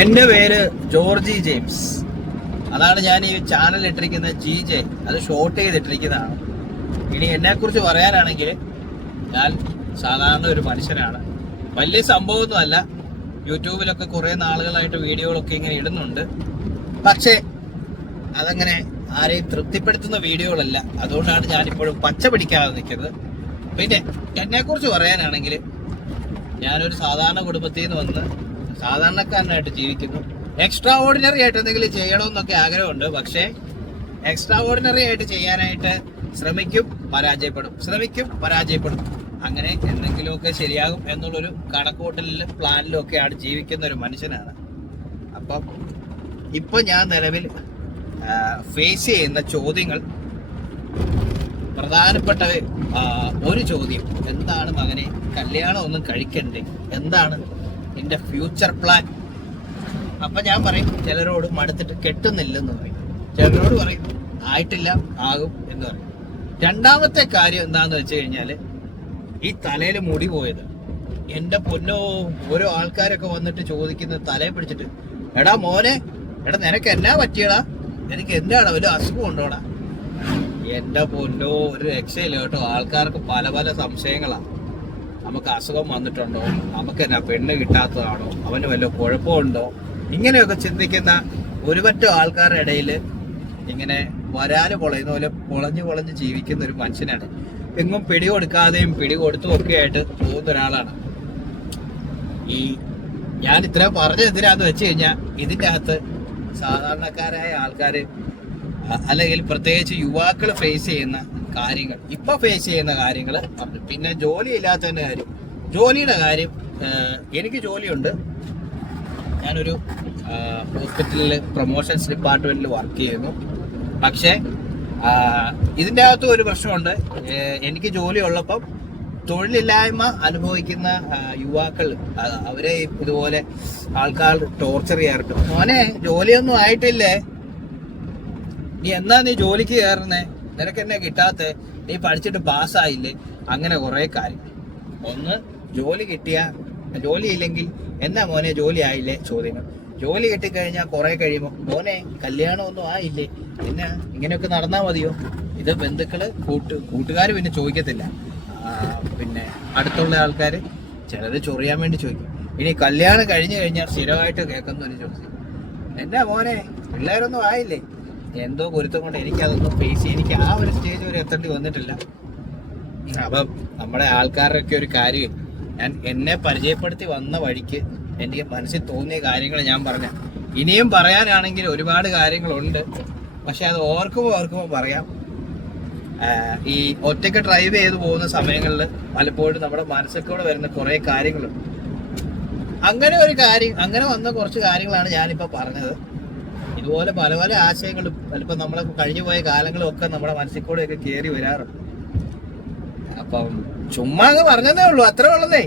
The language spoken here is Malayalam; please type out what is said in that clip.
എന്റെ പേര് ജോർജി ജെയിംസ്. അതാണ് ഞാൻ ഈ ചാനൽ ഇട്ടിരിക്കുന്ന ജി ജെ അത് ഷോർട്ട് ചെയ്തിട്ടിരിക്കുന്നതാണ്. ഇനി എന്നെ കുറിച്ച് പറയാനാണെങ്കിൽ ഞാൻ സാധാരണ ഒരു മനുഷ്യനാണ്. വലിയ സംഭവമൊന്നുമല്ല. യൂട്യൂബിലൊക്കെ കുറെ നാളുകളായിട്ട് വീഡിയോകളൊക്കെ ഇങ്ങനെ ഇടുന്നുണ്ട്. പക്ഷേ അതങ്ങനെ ആരെയും തൃപ്തിപ്പെടുത്തുന്ന വീഡിയോകളല്ല. അതുകൊണ്ടാണ് ഞാനിപ്പോഴും പച്ച പിടിക്കാതെ നിൽക്കുന്നത്. പിന്നെ എന്നെക്കുറിച്ച് പറയാനാണെങ്കിൽ ഞാനൊരു സാധാരണ കുടുംബത്തിൽ നിന്ന് വന്ന് സാധാരണക്കാരനായിട്ട് ജീവിക്കുന്നു. എക്സ്ട്രാ ഓർഡിനറി ആയിട്ട് എന്തെങ്കിലും ചെയ്യണമെന്നൊക്കെ ആഗ്രഹമുണ്ട്. പക്ഷേ എക്സ്ട്രാ ഓർഡിനറി ആയിട്ട് ചെയ്യാനായിട്ട് ശ്രമിക്കും പരാജയപ്പെടും. ശ്രമിക്കും പരാജയപ്പെടും. അങ്ങനെ എന്തെങ്കിലുമൊക്കെ ശരിയാകും എന്നുള്ളൊരു കണക്കൂട്ടലിലും പ്ലാനിലും ഒക്കെയാണ് ജീവിക്കുന്ന ഒരു മനുഷ്യനാണ്. അപ്പം ഇപ്പൊ ഞാൻ നിലവിൽ ഫേസ് ചെയ്യുന്ന ചോദ്യങ്ങൾ പ്രധാനപ്പെട്ട ഒരു ചോദ്യം എന്താണ് മകനെ കല്യാണം ഒന്നും കഴിക്കണ്ടേ? എന്താണ് നിന്റെ ഫ്യൂച്ചർ പ്ലാൻ അപ്പൊ ഞാൻ പറയും ചിലരോട് മടുത്തിട്ട് കെട്ടുന്നില്ലെന്ന് പറയും. ചിലരോട് പറയും ആയിട്ടില്ല ആകും എന്ന് പറയും. രണ്ടാമത്തെ കാര്യം എന്താന്ന് വെച്ച് കഴിഞ്ഞാൽ ഈ തലയിൽ മുടി പോയത്. എന്റെ പൊന്നോ ഓരോ ആൾക്കാരൊക്കെ വന്നിട്ട് ചോദിക്കുന്ന തലയെ പിടിച്ചിട്ട് എടാ മോനെ എടാ നിനക്ക് എന്നാ പറ്റിയടാ? എനിക്ക് എന്താണ് ഒരു അസുഖം ഉണ്ടോടാ? എന്റെ പൊന്നോ ഒരു രക്ഷയില്ല കേട്ടോ. ആൾക്കാർക്ക് പല പല സംശയങ്ങളാണ് നമുക്ക് അസുഖം വന്നിട്ടുണ്ടോ? നമുക്ക് എന്നാ പെണ്ണ് കിട്ടാത്തതാണോ? അവന് വല്ല കുഴപ്പമുണ്ടോ? ഇങ്ങനെയൊക്കെ ചിന്തിക്കുന്ന ഒരുപറ്റ ആൾക്കാരുടെ ഇടയിൽ ഇങ്ങനെ വരാൽ പൊളയുന്ന പോലെ പൊളഞ്ഞു പൊളഞ്ഞ് ജീവിക്കുന്ന ഒരു മനുഷ്യനാണ്. എങ്ങും പിടി കൊടുക്കാതെയും പിടി കൊടുത്തും ഒക്കെ ആയിട്ട് പോകുന്ന ഒരാളാണ്. ഈ ഞാൻ ഇത്ര പറഞ്ഞ എന്തിനാന്ന് വെച്ച് കഴിഞ്ഞാൽ ഇതിന്റെ അകത്ത് സാധാരണക്കാരായ ആൾക്കാർ അല്ലെങ്കിൽ പ്രത്യേകിച്ച് യുവാക്കൾ ഫേസ് ചെയ്യുന്ന കാര്യങ്ങൾ. ഇപ്പൊ ഫേസ് ചെയ്യുന്ന കാര്യങ്ങൾ പറഞ്ഞു. പിന്നെ ജോലി ഇല്ലാത്തതിന്റെ കാര്യം. ജോലിയുടെ കാര്യം എനിക്ക് ജോലിയുണ്ട്. ഞാനൊരു ഹോസ്പിറ്റലിൽ പ്രൊമോഷൻസ് ഡിപ്പാർട്ട്മെന്റിൽ വർക്ക് ചെയ്യുന്നു. പക്ഷേ ഇതിന്റെ അകത്തും ഒരു പ്രശ്നമുണ്ട്. എനിക്ക് ജോലി ഉള്ളപ്പം തൊഴിലില്ലായ്മ അനുഭവിക്കുന്ന യുവാക്കൾ അവരെ ഇതുപോലെ ആൾക്കാർ ടോർച്ചർ ചെയ്യാറുണ്ട്. മോനെ ജോലിയൊന്നും ആയിട്ടില്ലേ? നീ എന്നാ നീ ജോലിക്ക് കയറുന്നേ? നിനക്ക് എന്നെ കിട്ടാത്ത നീ പഠിച്ചിട്ട് പാസ്സായില്ലേ? അങ്ങനെ കുറെ കാര്യം ഒന്ന് ജോലി കിട്ടിയ ജോലി ഇല്ലെങ്കിൽ എന്നാ മോനെ ജോലി ആയില്ലേ? ചോദ്യങ്ങൾ. ജോലി കിട്ടിക്കഴിഞ്ഞാൽ കുറെ കഴിയുമ്പോൾ മോനെ കല്യാണം ഒന്നും ആയില്ലേ? പിന്നെ ഇങ്ങനെയൊക്കെ നടന്നാൽ മതിയോ? ഇത് ബന്ധുക്കൾ കൂട്ട് കൂട്ടുകാർ പിന്നെ ചോദിക്കത്തില്ല. പിന്നെ അടുത്തുള്ള ആൾക്കാർ ചിലത് ചൊറിയാൻ വേണ്ടി ചോദിക്കും. ഇനി കല്യാണം കഴിഞ്ഞു കഴിഞ്ഞാൽ സ്ഥിരമായിട്ട് കേൾക്കുന്ന ഒരു ചോദ്യം എന്നാ മോനെ പിള്ളേരൊന്നും ആയില്ലേ? എന്തോ പൊരുത്തം കൊണ്ട് എനിക്കതൊന്നും ഫേസ് ചെയ്യാൻ എനിക്ക് ആ ഒരു സ്റ്റേജ് വരെ എത്തേണ്ടി വന്നിട്ടില്ല. അപ്പം നമ്മുടെ ആൾക്കാരുടെയൊക്കെ ഒരു കാര്യം ഞാൻ എന്നെ പരിചയപ്പെടുത്തി വന്ന വഴിക്ക് എനിക്ക് മനസ്സിൽ തോന്നിയ കാര്യങ്ങൾ ഞാൻ പറഞ്ഞ. ഇനിയും പറയാനാണെങ്കിൽ ഒരുപാട് കാര്യങ്ങളുണ്ട്. പക്ഷെ അത് ഓർക്കുമ്പോൾ ഓർക്കുമ്പോൾ പറയാം. ഈ ഒറ്റയ്ക്ക് ഡ്രൈവ് ചെയ്ത് പോകുന്ന സമയങ്ങളിൽ പലപ്പോഴും നമ്മുടെ മനസ്സിൽ വരുന്ന കുറേ കാര്യങ്ങളുണ്ട്. അങ്ങനെ ഒരു കാര്യം അങ്ങനെ വന്ന കുറച്ച് കാര്യങ്ങളാണ് ഞാനിപ്പോൾ പറഞ്ഞത്. ഇതുപോലെ പല പല ആശയങ്ങളും ചിലപ്പോൾ നമ്മളെ കഴിഞ്ഞു പോയ കാലങ്ങളും ഒക്കെ നമ്മുടെ മനസ്സിൽ കൂടെ ഒക്കെ കയറി വരാറുണ്ട്. അപ്പം ചുമ്മാ അങ്ങ് പറഞ്ഞതേ ഉള്ളൂ അത്രേ ഉള്ളതേ.